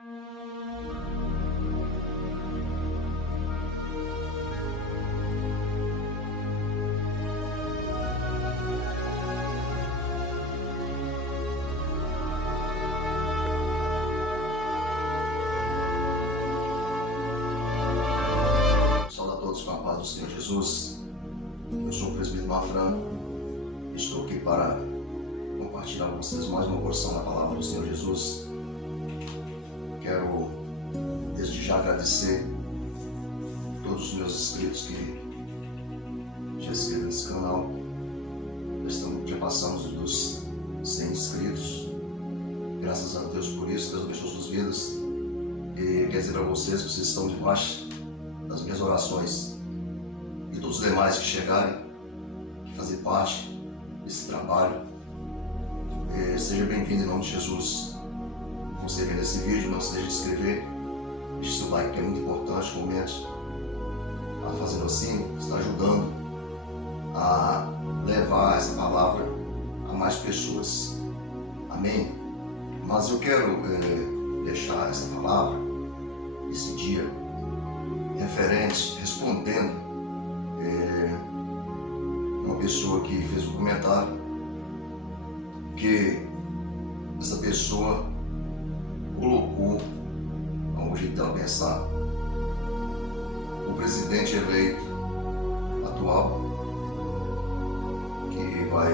Saúde a todos com a paz do Senhor Jesus. Eu sou o presbítero Mafran. Estou aqui para compartilhar com vocês mais uma porção da palavra do Senhor Jesus. Quero desde já agradecer a todos os meus inscritos que já inscreveram nesse canal. Já passamos dos 100 inscritos. Graças a Deus por isso. Deus abençoe suas vidas. E quero dizer para vocês que vocês estão debaixo das minhas orações e todos os demais que chegarem, que fazem parte desse trabalho. Seja bem-vindo em nome de Jesus. Você vendo esse vídeo, não se deixe de inscrever, deixe seu like, que é muito importante. Comente. Fazendo assim, está ajudando a levar essa palavra a mais pessoas. Amém? Mas eu quero deixar essa palavra, esse dia, respondendo uma pessoa que fez um comentário, que essa pessoa colocou, ao jeito dela pensar, o presidente eleito atual, que vai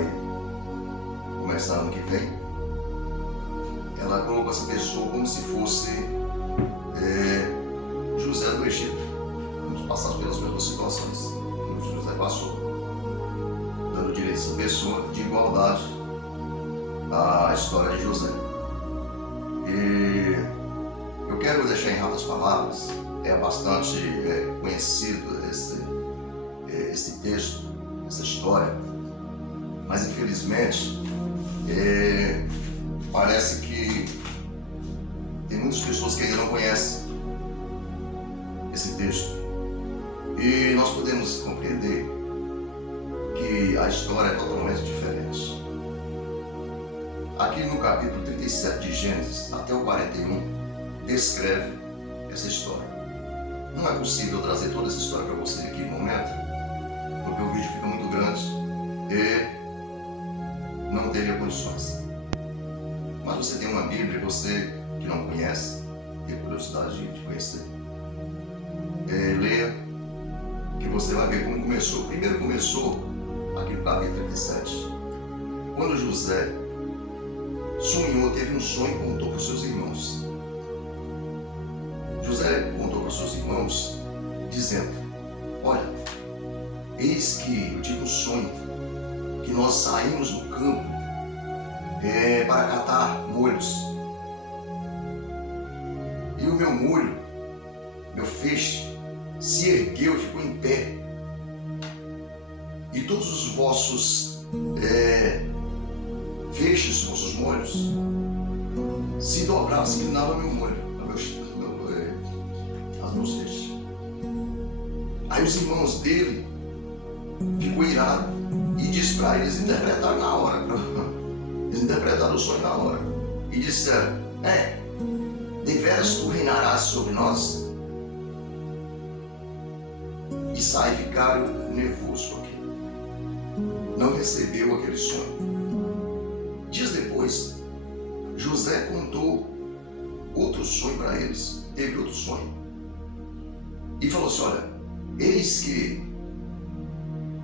começar ano que vem. Ela colocou essa pessoa como se fosse José do Egito. Vamos passar pelas mesmas situações que o José passou, dando direito a essa pessoa de igualdade à história de José. E eu quero deixar em rápidas palavras, é bastante conhecido esse texto, essa história, mas infelizmente parece que tem muitas pessoas que ainda não conhecem esse texto. E nós podemos compreender que a história é totalmente diferente. Aqui no capítulo 37 de Gênesis até o 41 descreve essa história. Não é possível trazer toda essa história para você aqui no momento, porque o vídeo fica muito grande e não teria condições. Mas você tem uma Bíblia, você que não conhece, tem curiosidade de conhecer, leia, que você vai ver como começou. Primeiro começou aqui no capítulo 37, quando José sonhou, teve um sonho e contou para os seus irmãos. José contou para os seus irmãos, dizendo: olha, eis que eu tive um sonho, que nós saímos no campo para catar molhos. E o meu molho, meu feixe, se ergueu e ficou em pé. E todos os vossos feixes, vossos molhos, se dobravam, se inclinavam ao meu molho, aos meus feixes. Aí os irmãos dele ficou irado e disse para eles interpretar na hora. Eles interpretaram o sonho na hora e disseram: deveras tu reinarás sobre nós? E sai ficaram nervosos com aquilo. Não recebeu aquele sonho. Dias depois, José contou outro sonho para eles. Teve outro sonho e falou assim: olha, eis que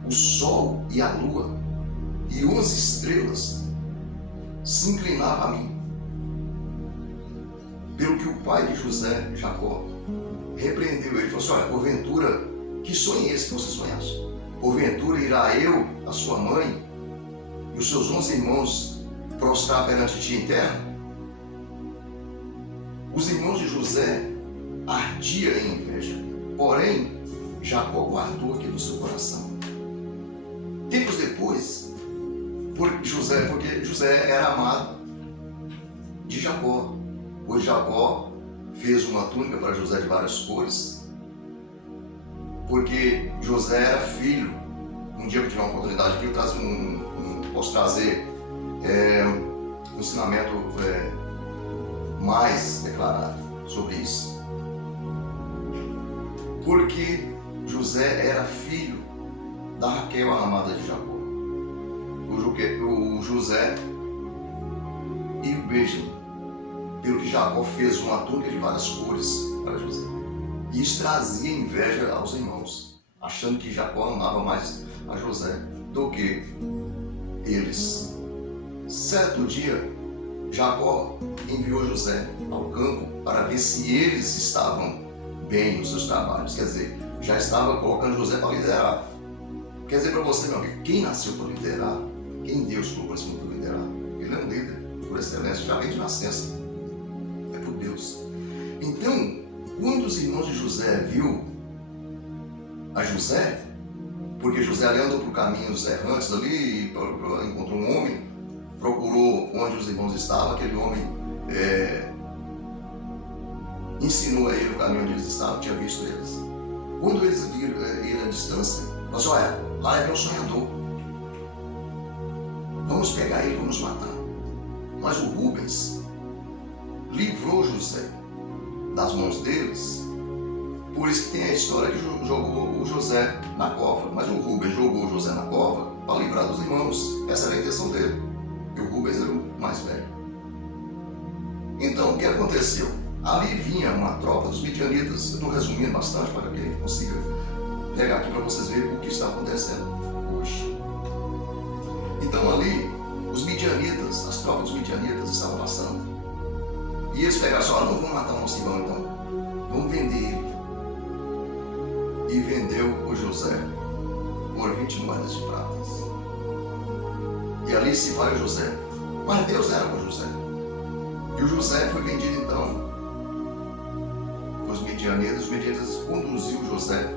o sol e a lua e 11 estrelas se inclinavam a mim. Pelo que o pai de José, Jacó, repreendeu ele e falou assim: olha, porventura, que sonho é esse que você sonhaste? Porventura irá eu, a sua mãe e os seus 11 irmãos prostrar perante ti em terra? Os irmãos de José ardiam em inveja, porém Jacó guardou aquilo no seu coração. Tempos depois, porque José era amado de Jacó, pois Jacó fez uma túnica para José de várias cores, porque José era filho. Um dia que eu tiver uma oportunidade aqui, eu posso trazer um ensinamento mais declarado. sobre isso. Porque José era filho da Raquel, a amada de Jacó. O José e o Benjamim, pelo que Jacó fez uma túnica de várias cores para José. E isso trazia inveja aos irmãos, achando que Jacó amava mais a José do que eles. Certo dia, Jacó enviou José ao campo para ver se eles estavam bem nos seus trabalhos. Quer dizer, já estava colocando José para liderar. Quer dizer para você, meu amigo, quem nasceu para liderar, quem Deus colocou nesse mundo para liderar, ele é um líder por excelência, já vem de nascença. É por Deus. Então, quando os irmãos de José viu a José, porque José ali andou por caminhos errantes ali, encontrou um homem, procurou onde os irmãos estavam, aquele homem ensinou a ele o caminho onde eles estavam, tinha visto eles. Quando eles viram ele à distância, falou assim: olha, lá é meu sonhador, vamos pegar ele, vamos matar. Mas o Rubens livrou José das mãos deles. Por isso que tem a história que jogou o José na cova. Mas o Rubens jogou o José na cova para livrar dos irmãos. Essa era a intenção dele. E o Rubens era o mais velho. Então o que aconteceu? Ali vinha uma tropa dos midianitas. Eu estou resumindo bastante para que consiga pegar aqui para vocês verem o que está acontecendo hoje. Então ali, os midianitas, as tropas dos midianitas estavam passando. E eles pegaram só: não vamos matar o nosso irmão então, vamos vender ele. E vendeu o José por 20 moedas de prata. E ali se vai o José. Mas Deus era com José. E o José foi vendido então. Os midianitas conduziu José,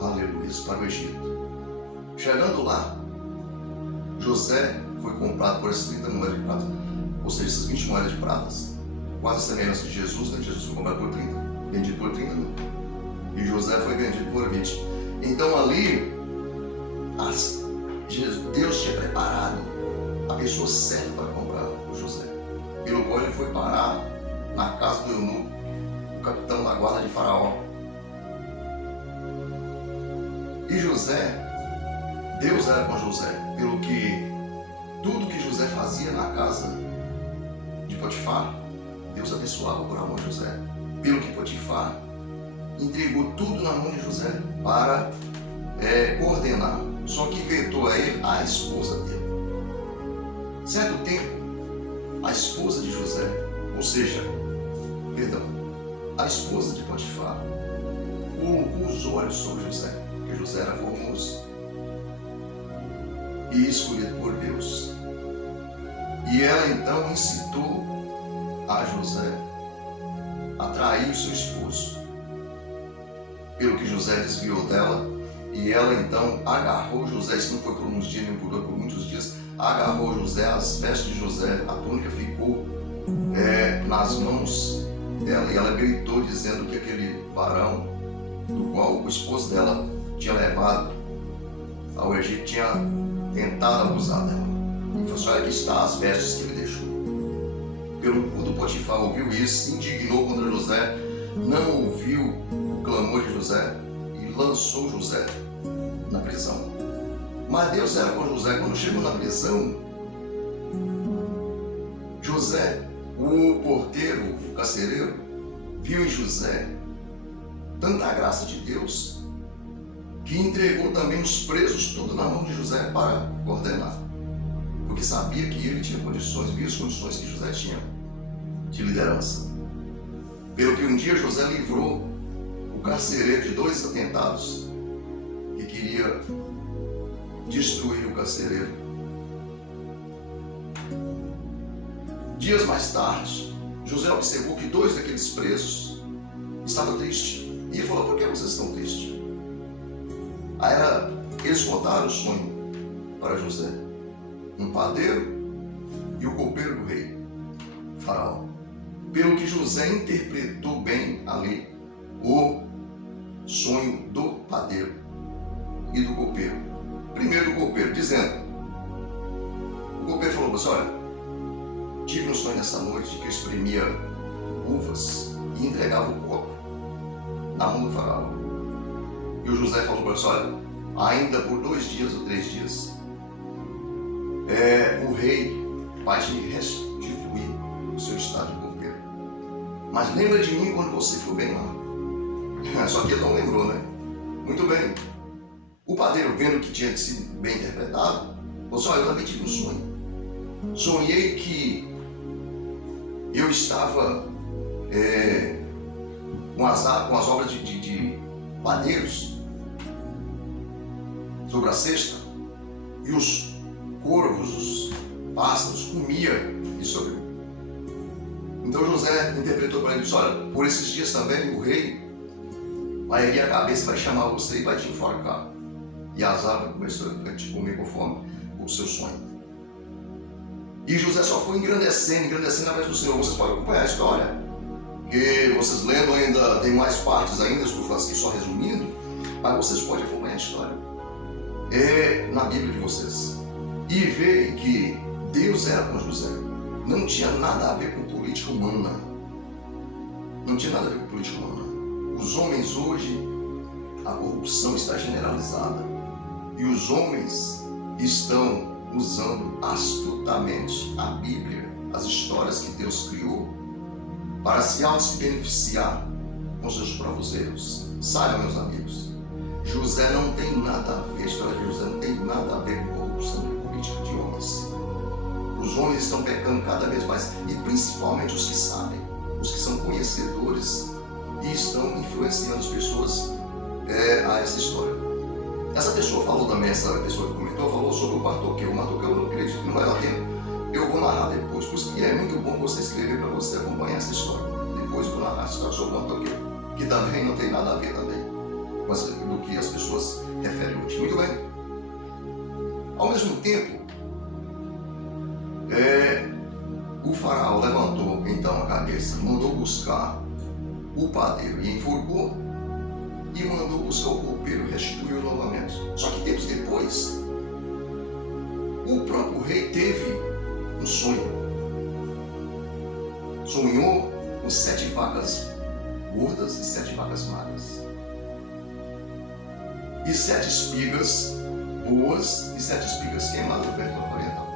aleluia, para o Egito. Chegando lá, José foi comprado por essas 30 moedas de prata. Ou seja, essas 20 moedas de prata, quase a semelhança de Jesus, né? Jesus foi comprado por 30, vendido por 30, né? E José foi vendido por 20. Então ali, Deus tinha preparado a pessoa certa para comprar o José. Pelo qual ele foi parar na casa do eunuco, o capitão da guarda de Faraó. E José, Deus era com José, pelo que tudo que José fazia na casa de Potifar, Deus abençoava por amor de José. Pelo que Potifar entregou tudo na mão de José para coordenar. Só que vetou a ele a esposa dele. Certo tempo, a esposa de José, ou seja, a esposa de Potifar, colocou os olhos sobre José, porque José era formoso e escolhido por Deus. E ela então incitou a José a trair o seu esposo. Pelo que José desviou dela, e ela então agarrou José. Isso não foi por uns dias, nem por muitos dias. Agarrou José, as vestes de José, a túnica ficou nas mãos dela, e ela gritou dizendo que aquele varão, do qual o esposo dela tinha levado ao Egito, tinha tentado abusar dela. E falou assim: olha, aqui está as vestes que ele deixou. Pelo quando Potifar ouviu isso, se indignou contra José, não ouviu o clamor de José e lançou José na prisão. Mas Deus era com José. Quando chegou na prisão, José, o porteiro, o carcereiro, viu em José tanta graça de Deus que entregou também os presos tudo na mão de José para coordenar, porque sabia que ele tinha condições, via as condições que José tinha de liderança. Pelo que um dia José livrou o carcereiro de 2 atentados que queria destruir o carcereiro. Dias mais tarde, José observou que 2 daqueles presos estavam tristes. E ele falou: por que vocês estão tristes? Aí eles contaram o sonho para José: um padeiro e o copeiro do rei, Faraó. Pelo que José interpretou bem ali o sonho do padeiro e do copeiro. Primeiro do copeiro, dizendo: o copeiro falou para você: olha, tive um sonho nessa noite que eu espremia luvas e entregava o corpo na mão do faraó. E o José falou para ele, olha, ainda por 2 dias ou 3 dias, o rei vai te restituir o seu estado de copeiro. Mas lembra de mim quando você for bem lá. Só que ele não lembrou, né? Muito bem. O padeiro, vendo que tinha sido bem interpretado, falou assim, olha, eu também tive um sonho. Sonhei que eu estava com as obras de padeiros sobre a cesta, e os corvos, os pássaros comiam isso sobre mim. Então José interpretou para ele e disse, olha, por esses dias também o rei vai erguer a cabeça, vai chamar você e vai te enforcar. E as aves começou a te comer conforme o seu sonho. E José só foi engrandecendo a vez do Senhor. Vocês podem acompanhar a história, que vocês lendo ainda, tem mais partes ainda, estou falando aqui só resumindo, mas vocês podem acompanhar a história na Bíblia de vocês e verem que Deus era com José. Não tinha nada a ver com política humana. Não tinha nada a ver com política humana. Os homens hoje, a corrupção está generalizada e os homens estão usando astutamente a Bíblia, as histórias que Deus criou, para se beneficiar com seus próprios erros. Saibam, meus amigos, José não tem nada a ver, a história de José não tem nada a ver com corrupção e política de homens. Os homens estão pecando cada vez mais, e principalmente os que sabem, os que são conhecedores e estão influenciando as pessoas a essa história. Essa pessoa falou também, essa pessoa que comentou, falou sobre o Mardoqueu. O Mardoqueu eu não acredito, não vai dar tempo. Eu vou narrar depois, porque é muito bom você escrever para você acompanhar essa história. Depois eu vou narrar a história sobre o Mardoqueu, que também não tem nada a ver também com do que as pessoas referem hoje. Muito bem. Ao mesmo tempo, o faraó levantou então a cabeça, mandou buscar o padeiro e enforcou, e mandou buscar o copeiro, restituiu novamente. Só que tempos depois, o próprio rei teve um sonho. Sonhou com 7 vacas gordas e 7 vacas magras. E 7 espigas boas e 7 espigas queimadas perto do oriental.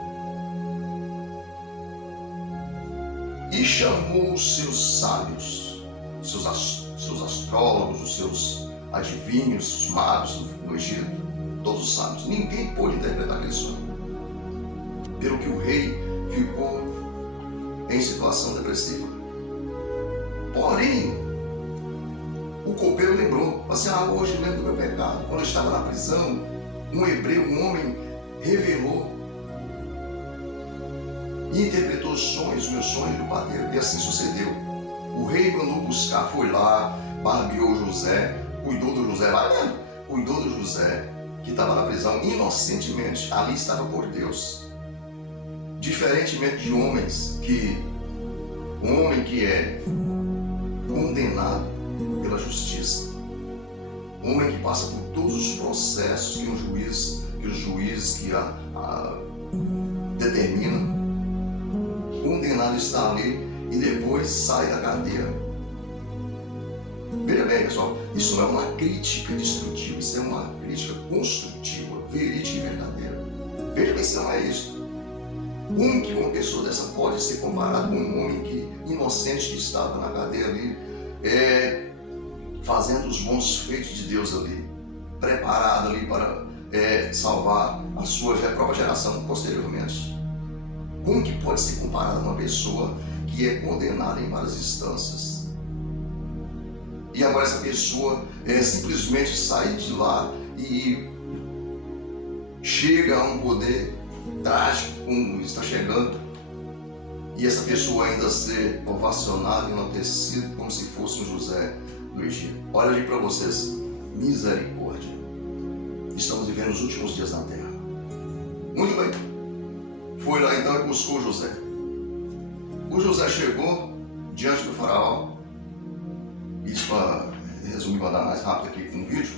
E chamou os seus sábios, seus astrólogos, os seus adivinhos, os magos do Egito, todos os sábios. Ninguém pôde interpretar aquele sonho. Pelo que o rei ficou em situação depressiva. Porém, o copeiro lembrou, assim, hoje eu lembro do meu pecado. Quando eu estava na prisão, um hebreu, um homem, revelou e interpretou os meus sonhos do padeiro. E assim sucedeu. O rei mandou buscar, foi lá, barbeou José, cuidou do José, vai vendo, cuidou do José, que estava na prisão inocentemente, ali estava por Deus. Diferentemente de homens um homem que é condenado pela justiça, um homem que passa por todos os processos que o juiz determina, condenado está ali e depois sai da cadeia. Veja bem, pessoal, isso não é uma crítica destrutiva, isso é uma crítica construtiva, verídica e verdadeira. Veja bem se não é isso. Como que uma pessoa dessa pode ser comparada com um homem inocente que estava na cadeia ali, fazendo os bons feitos de Deus ali, preparado ali para salvar a sua própria geração posteriormente? Como que pode ser comparada a uma pessoa que é condenada em várias instâncias? E agora essa pessoa simplesmente sai de lá e chega a um poder trágico como está chegando, e essa pessoa ainda ser ovacionada e enaltecida como se fosse um José do Egito. Olha ali para vocês, misericórdia. Estamos vivendo os últimos dias na terra. Muito bem. Foi lá então e buscou José. O José chegou diante do faraó. Isso para resumir, para dar mais rápido aqui com o vídeo.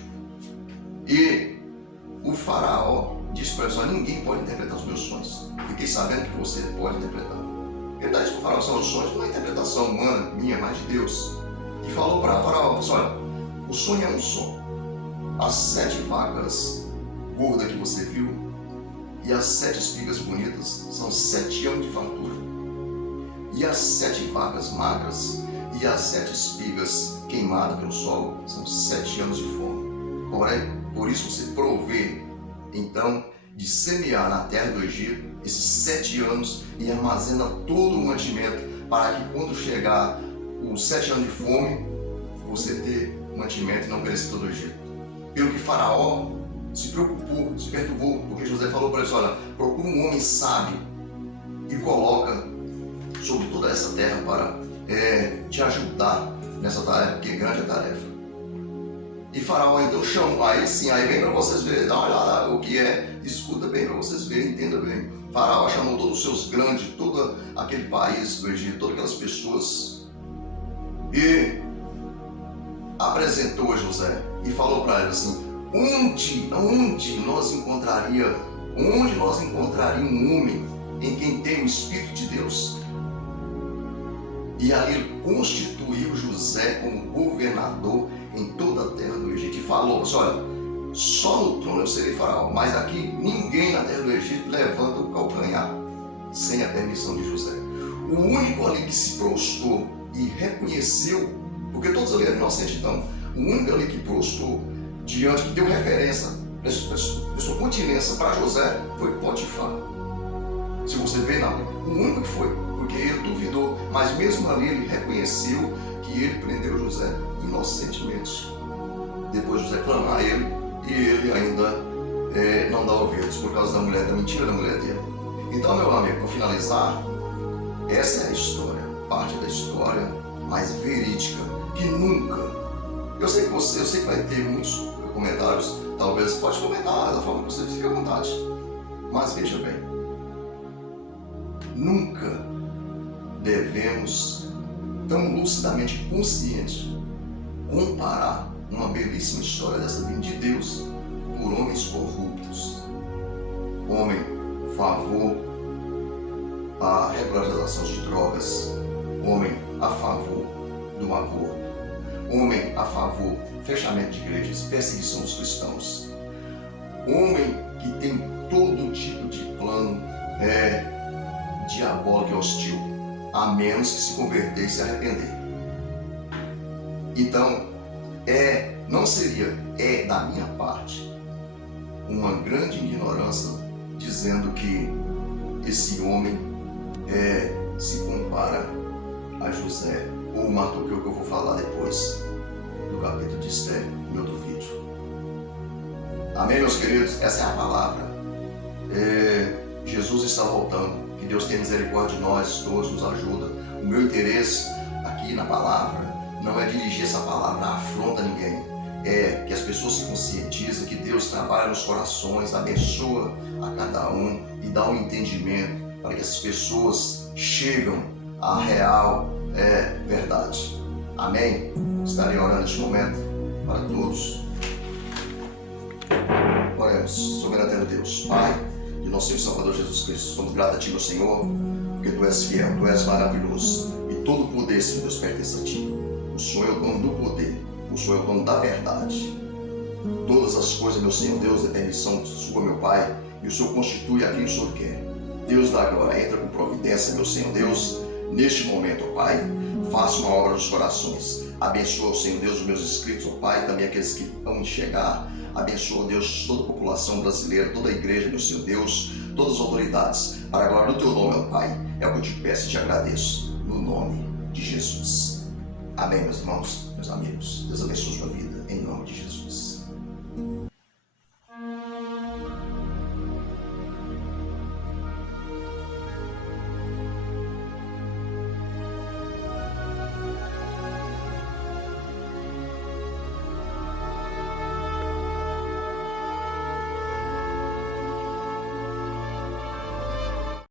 E o faraó disse para ele: ninguém pode interpretar os meus sonhos. Fiquei sabendo que você pode interpretar. Ele está dizendo para o Faraó, os sonhos não é interpretação humana, minha, mas de Deus. E falou para o Faraó, olha, o sonho é um só. As 7 vacas gordas que você viu e as 7 espigas bonitas são 7 anos de fartura. E as 7 vacas magras e as 7 espigas queimadas pelo sol são 7 anos de fome. Porém, por isso você provê, então, de semear na terra do Egito esses 7 anos e armazena todo o mantimento para que quando chegar os 7 anos de fome, você ter mantimento e não perecer todo o Egito. Pelo que Faraó se preocupou, se perturbou, porque José falou para ele, olha, procura um homem sábio e coloca sobre toda essa terra para te ajudar nessa tarefa, porque é grande a tarefa. E Faraó então chamou, aí sim, aí vem para vocês verem, dá uma olhada o que é, escuta bem para vocês verem, entenda bem. Faraó chamou todos os seus grandes, todo aquele país do Egito, todas aquelas pessoas e apresentou a José e falou para ele assim, onde nós encontraria um homem em quem tem o Espírito de Deus? E ali ele constituiu José como governador em toda a terra do Egito. E falou, olha, só no trono eu serei faraó, mas aqui ninguém na terra do Egito levanta o calcanhar sem a permissão de José. O único ali que se prostrou e reconheceu, porque todos ali eram inocentes, então, o único ali que prostrou diante, que deu referência, prestou continência para José, foi Potifar. Se você vê na Bíblia, o único que foi, porque ele duvidou, mas mesmo ali ele reconheceu que ele prendeu José inocentemente. Depois José clama a ele e ele ainda não dá ouvidos por causa da mentira da mulher dele. Então, meu amigo, para finalizar, essa é a história, parte da história mais verídica, que nunca, eu sei que vai ter muitos comentários, talvez pode comentar da forma que você fica à vontade, mas veja bem, nunca devemos tão lucidamente conscientes comparar uma belíssima história dessa vinda de Deus por homens corruptos. Homem, favor a regularização de drogas. Homem, a favor do aborto. Homem, a favor do fechamento de igrejas, perseguição dos cristãos. Homem que tem todo tipo de plano diabólico e hostil, a menos que se converter e se arrepender. Então, não seria, da minha parte, uma grande ignorância dizendo que esse homem se compara a José ou Mardoqueu, que eu vou falar depois do capítulo de Esther em outro vídeo. Amém, meus queridos? Essa é a palavra. Jesus está voltando. Que Deus tenha misericórdia de nós, todos nos ajuda. O meu interesse aqui na palavra não é dirigir essa palavra, não afronta ninguém. É que as pessoas se conscientizem que Deus trabalha nos corações, abençoa a cada um e dá um entendimento para que essas pessoas cheguem à real verdade. Amém? Estarei orando neste momento para todos. Oremos. Soberano eterno Deus, Pai de nosso Senhor e Salvador Jesus Cristo, somos gratos a Ti, meu Senhor, porque Tu és fiel, Tu és maravilhoso e todo o poder, Senhor Deus, pertence a Ti. O Senhor é o dono do poder, o Senhor é o dono da verdade. Todas as coisas, meu Senhor Deus, de permissão Sua, meu Pai, e o Senhor constitui a quem o Senhor quer. Deus da glória, entra com providência, meu Senhor Deus, neste momento, ó Pai, faça uma obra nos corações. Abençoa, Senhor Deus, os meus inscritos, ó Pai, também aqueles que vão chegar. Abençoa, Deus, toda a população brasileira, toda a igreja, meu Senhor Deus, todas as autoridades, para a glória do Teu nome, ó Pai. É o que eu te peço e te agradeço, no nome de Jesus. Amém, meus irmãos, meus amigos. Deus abençoe a sua vida, em nome de Jesus.